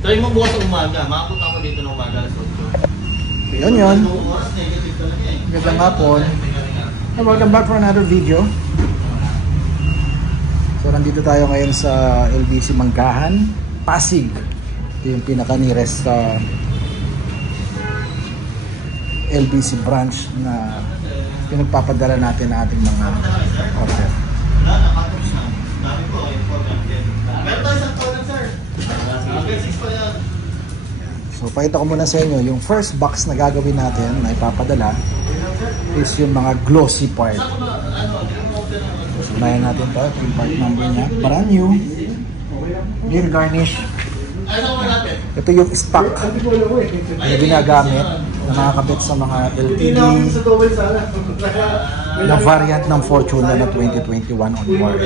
Try mo bukas sa umaga. Makapunta ako dito ng umaga alas 8. Yun yun. Magandang hapon. Welcome back for another video. So nandito tayo ngayon sa LBC Manggahan, Pasig. Ito yung pinaka-nearest sa LBC branch na pinagpapadala natin na ating mga order. So pakita ko muna sa inyo yung first box na gagawin natin na ipapadala is yung mga glossy part. So unahin natin ito, yung part number niya, brand new, rear garnish. Ito yung stock na ginagamit na nakakabit sa mga LTD na variant ng Fortuner na 2021 onward.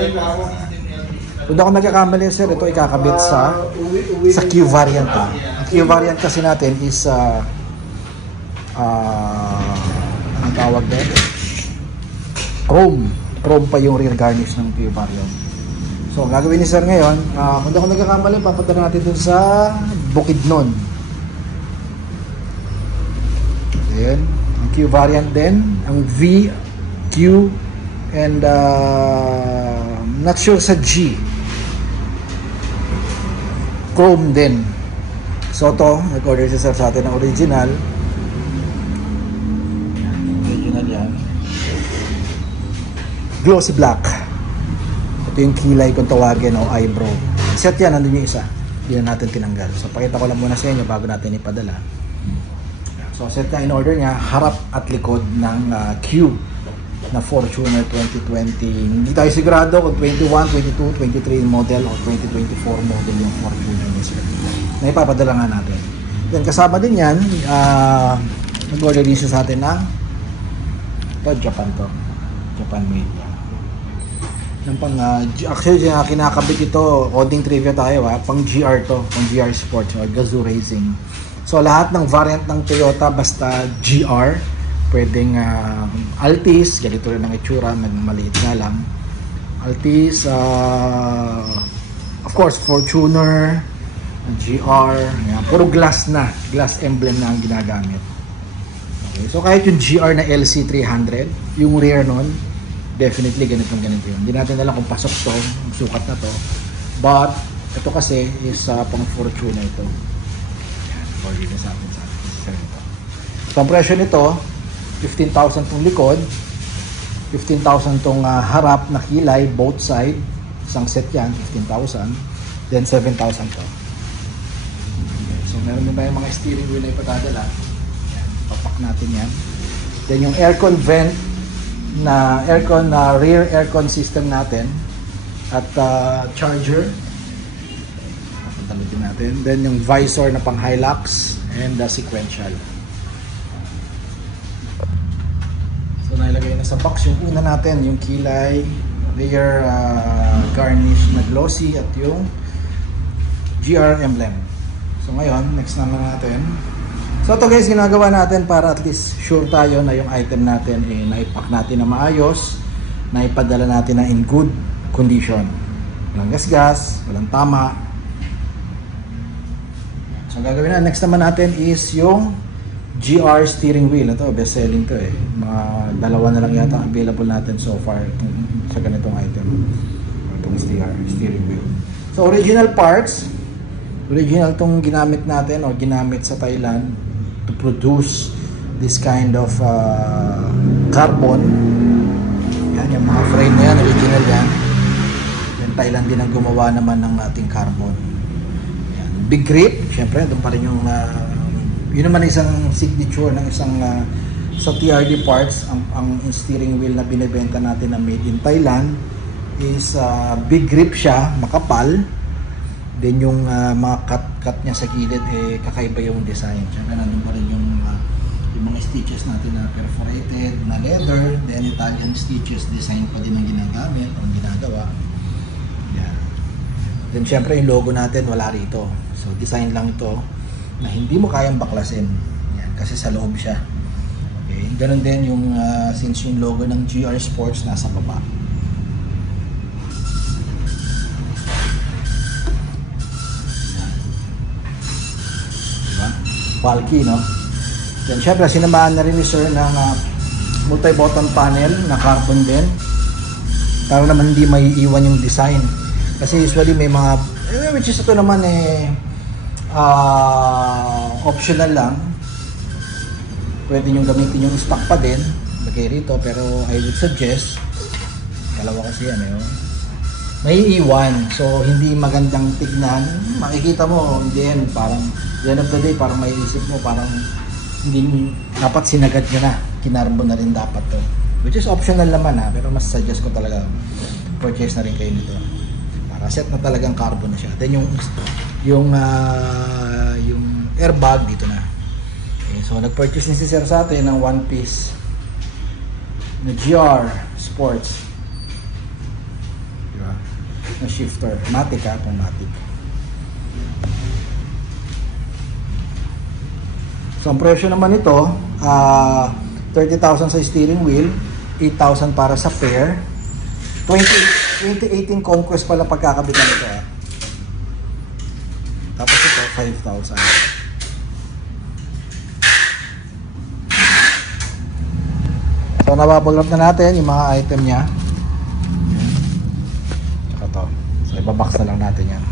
Kung ako nagkakamali sir, ito ikakabit sa Q variant. Ang Q variant kasi natin is anong tawag din? Chrome pa yung rear garnish ng Q variant. So gagawin ni sir ngayon, kung ako nagkakamali, papadala natin dun sa Bukidnon. Ayan, ang Q variant din, ang V, Q, and not sure sa G. Chrome din. So ito, nag-order si sir sa atin ng original. Original yan. Glossy black. Ito yung kilay kung tawagin o eyebrow. Set yan, nandun yung isa. Hindi na natin tinanggal. So pakita ko lang muna sa inyo bago natin ipadala. So set na in order niya, harap at likod ng Q na Fortuner 2020. Hindi tayo sigurado kung 21, 22, 23 model o 2024 model yung Fortuner ni sir. Na ipapadala nga natin. Then kasama din yan, nag-order din siya sa atin ng Japan to. Japan made. Ng pang, actually kinakabit ito, konting trivia tayo pang GR to, pang GR Sports or Gazoo Racing. So lahat ng variant ng Toyota basta GR, pwedeng Altis, ganito rin ang itsura, maliit nga lang. Altis, of course Fortuner, GR, yan, puro glass emblem na ang ginagamit. Okay, so kahit yung GR na LC300, yung rear nun, definitely ganito yun. Hindi natin alam kung pasok to, sukat na to, but ito kasi is pang Fortuner ito. Yan, for dito sa atin ito. So ang presyo nito, 15,000 tong likod, 15,000 tong harap na kilay, both side, isang set yan, 15,000, then 7,000 to. So meron din ba yung mga steering wheel na ipadadala? Yan, papak natin yan. Then yung aircon vent na rear aircon system natin at charger, papadala natin. Then yung visor na pang Hilux and sequential. So nailagay na sa box yung una natin, yung kilay, rear garnish na glossy at yung GR emblem. So ngayon, next naman natin. So ito guys, ginagawa natin para at least sure tayo na yung item natin naipack natin na maayos, naipadala natin na in good condition. Walang gasgas, walang tama. So gagawin na, next naman natin is yung GR steering wheel. Ito, best selling to mga dalawa na lang yata available natin so far sa ganitong item. Itong steering wheel. So original parts, original tong ginamit natin o ginamit sa Thailand to produce this kind of carbon. Yan, yung mga frame na yan, original yan. Yan, Thailand din ang gumawa naman ng ating carbon. Yan. Big grip, syempre doon pa rin yung yun naman isang signature ng isang sa TRD parts, ang steering wheel na binibenta natin na made in Thailand is big grip siya, makapal. Then yung mga cut niya sa gilid kakaiba yung design. Siyempre nandun pa rin yung mga stitches natin na perforated na leather, then Italian stitches design pa din ang ginagamit o ginagawa. Yan. Then syempre yung logo natin wala rito. So design lang ito na hindi mo kayang baklasin. Yan, kasi sa loob siya. Okay, ganun din yung since yung logo ng GR Sports nasa baba. bulky, no? Then syempre sinamahan na rin ni sir ng multi-button panel na carbon din para naman hindi may iwan yung design, kasi usually may mga which is ito naman optional lang, pwede nyo gamitin yung stock pa din lagay rito, pero I would suggest dalawa kasi yan may iwan, so hindi magandang tignan, makikita mo hindi yan, parang the end of the day parang may isip mo parang hindi dapat sinagad nyo na, kinarbon na rin dapat to, which is optional naman pero mas suggest ko talaga purchase na rin kayo nito para set na talagang carbon na siya. Then yung airbag dito na. Okay, so nag-purchase ni si sir sa atin ng one piece na GR Sports, diba? Na shifter, matic matic. So ang presyo naman nito 30,000 sa steering wheel, 8,000 para sa pair. 2018 Conquest pala pagkakabitan nito Tapos ito 5,000. So nababulap na natin yung mga item niya. Tsaka to. So ibabox na lang natin yan.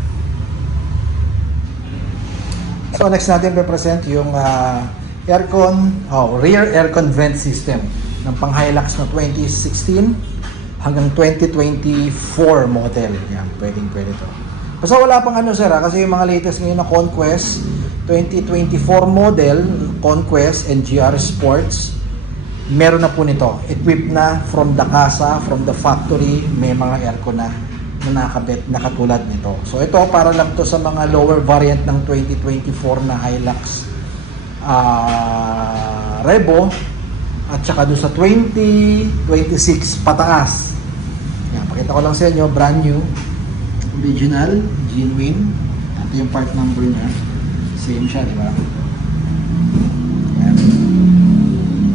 So next natin i-present yung rear aircon vent system ng pang Hilux na 2016 hanggang 2024 model. Yan, pwede to. Basta wala pang sir kasi yung mga latest ngayon na Conquest 2024 model, Conquest and GR Sports, meron na po nito. Equipped na from the casa, from the factory, may mga aircon na nakabit na katulad nito. So ito para lang to sa mga lower variant ng 2024 na Hilux Revo at saka doon sa 2026 pataas. Yan, pakita ko lang sa inyo, brand new, original, genuine. Ito yung part number niya. Same siya, di ba? Yan.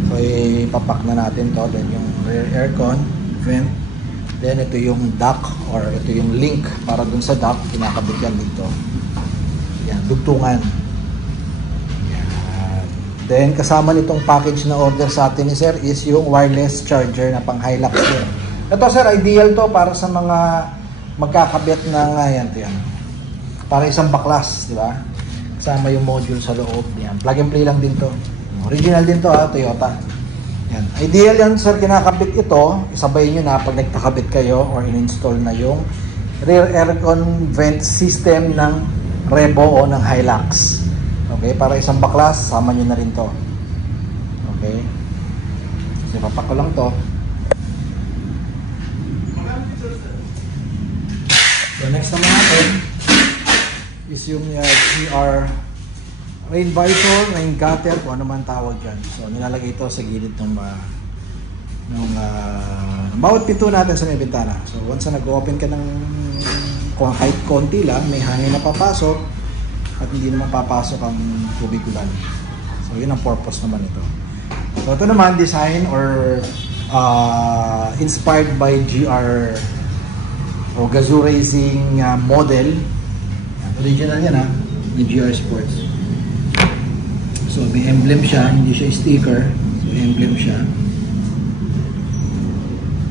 So ipapak na natin to. Then yung rear aircon, vent. Then ito yung duct or ito yung link para dun sa duct, kinakabit yan dito. Yan, dugtungan. Yan. Then kasama nitong package na order sa atin ni sir is yung wireless charger na pang Hilux din. Ito sir, ideal to para sa mga magkakabit na yan. Para isang baklas, di ba? Kasama yung module sa loob. Yan. Plug and play lang din to. Original din to Toyota. Yan. Ideal yan sir, kinakabit ito, isabay nyo na pag nagkakabit kayo or in-install na yung rear aircon vent system ng Revo o ng Hilux. Okay, para isang baklas, sama nyo na rin to. Okay. So, papak ko lang to. So, next naman natin is yung GR rain visor, rain gutter, kung ano man tawag dyan. So, nilalagay ito sa gilid ng bawat pinto natin sa may bintana. So, once na nag-open ka ng kahit konti lang, may hangin na papasok at hindi naman papasok ang tubig ulan. So, yun ang purpose naman ito. So, ito naman, design or inspired by GR o Gazoo Racing model. Original yan ng GR Sports. So may emblem siya, hindi siya sticker. So emblem siya.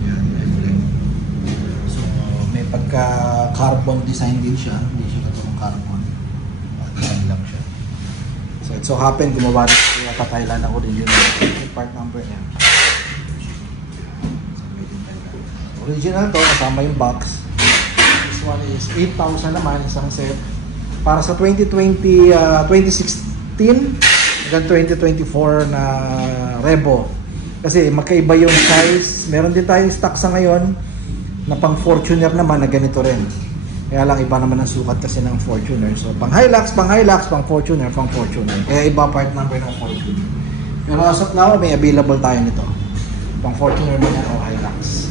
Yan, emblem. So may pagka carbon design din siya, hindi siya katulong carbon. Design lang siya. So it so happen gumawa rin siya sa Thailand ng original. Yung part number niya. So, original to, kasama yung box. This one is 8,000 naman, isang set. Para sa 2016 hanggang 2024 na Revo. Kasi magkaiba yung size. Meron din tayong stock sa ngayon na pang Fortuner naman na ganito rin. Kaya lang iba naman ang sukat kasi ng Fortuner. So pang Hilux, pang Fortuner, pang Fortuner. Kaya iba part number ng Fortuner. Pero as of now, may available tayo nito. Pang Fortuner man yan o Hilux.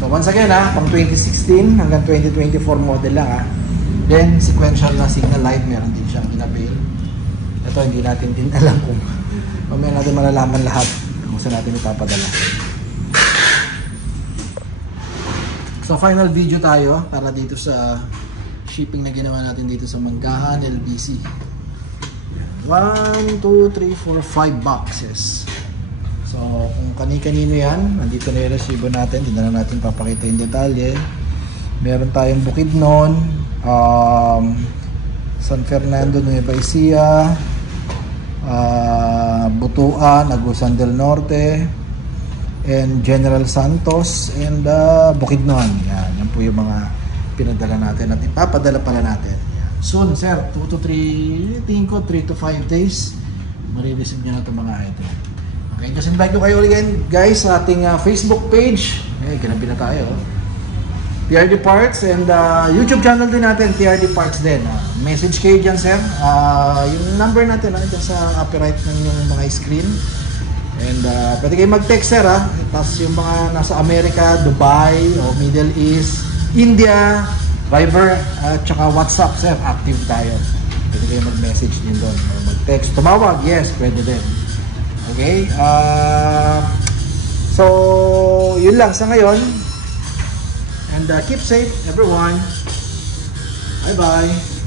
So once again pang 2016 hanggang 2024 model lang Then sequential na signal light, meron din siyang inabil. Ito hindi natin din alam kung mamaya natin malalaman lahat kung saan natin ipapadala. So final video tayo para dito sa shipping na ginawa natin dito sa Manggahan, LBC. 1, 2, 3, 4, 5 boxes. So, kung kani-kanino yan, nandito na yung resibo natin. Hindi na natin papakita yung detalye. Meron tayong Bukidnon, San Fernando, Nueva Ecija, Butuan, Agusan del Norte, and General Santos, and Bukidnon. Yan po yung mga pinadala natin at ipapadala pala natin. Yan. Soon, sir, 2 to 3, tingin ko 3 to 5 days, marireceive nyo na itong mga item. Okay, just invite ko kayo again, guys, sa ating Facebook page. Ganabi na tayo. TRD Parts, and YouTube channel din natin, TRD Parts din. Message kayo dyan, sir. Yung number natin, dyan sa upper right ng yung mga screen. And pwede kayo mag-text, sir. Tapos yung mga nasa America, Dubai, o Middle East, India, Viber, at saka WhatsApp, sir. Active tayo. Pwede kayo mag-message din doon. O mag-text. Tumawag, yes, pwede din. Okay? So, yun lang sa ngayon. And keep safe, everyone. Bye-bye.